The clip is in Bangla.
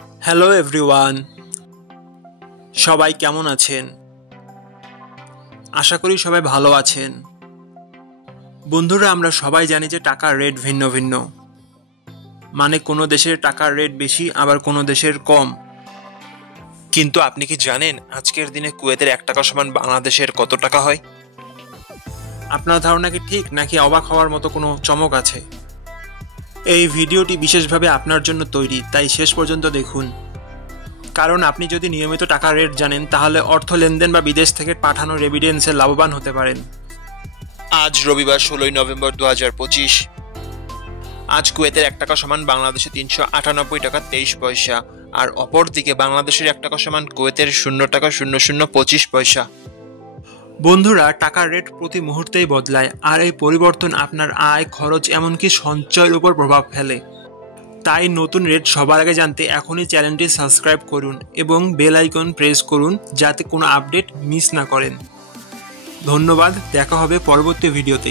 হ্যালো এভরিওয়ান, সবাই কেমন আছেন? আশা করি সবাই ভালো আছেন। বন্ধুরা, আমরা সবাই জানি যে টাকার রেট ভিন্ন ভিন্ন। মানে কোনো দেশের টাকার রেট বেশি, আবার কোনো দেশের কম। কিন্তু আপনি কি জানেন আজকের দিনে কুয়েতের 1 টাকা সমান বাংলাদেশের কত টাকা হয়? আপনার ধারণা কি ঠিক, নাকি অবাক হওয়ার মতো কোনো চমক আছে? এই ভিডিওটি বিশেষভাবে আপনার জন্য তৈরি, তাই শেষ পর্যন্ত দেখুন। কারণ আপনি যদি নিয়মিত টাকার রেট জানেন, তাহলে অর্থ লেনদেন বা বিদেশ থেকে পাঠানো রেমিটেন্সে লাভবান হতে পারেন। আজ রবিবার 16ই নভেম্বর 2025। আজ কুয়েতের 1 টাকা সমান বাংলাদেশে 398 টাকা 23 পয়সা, আর অপরদিকে বাংলাদেশের 1 টাকা সমান কুয়েতের 0 টাকা 0025 পয়সা। বন্ধুরা, টাকার রেট প্রতি মুহূর্তেই বদলায়, আর এই পরিবর্তন আপনার আয়, খরচ, এমনকি সঞ্চয়ের উপর প্রভাব ফেলে। তাই নতুন রেট সবার আগে জানতে এখনই চ্যানেলটি সাবস্ক্রাইব করুন এবং বেল আইকন প্রেস করুন, যাতে কোনো আপডেট মিস না করেন। ধন্যবাদ, দেখা হবে পরবর্তী ভিডিওতে।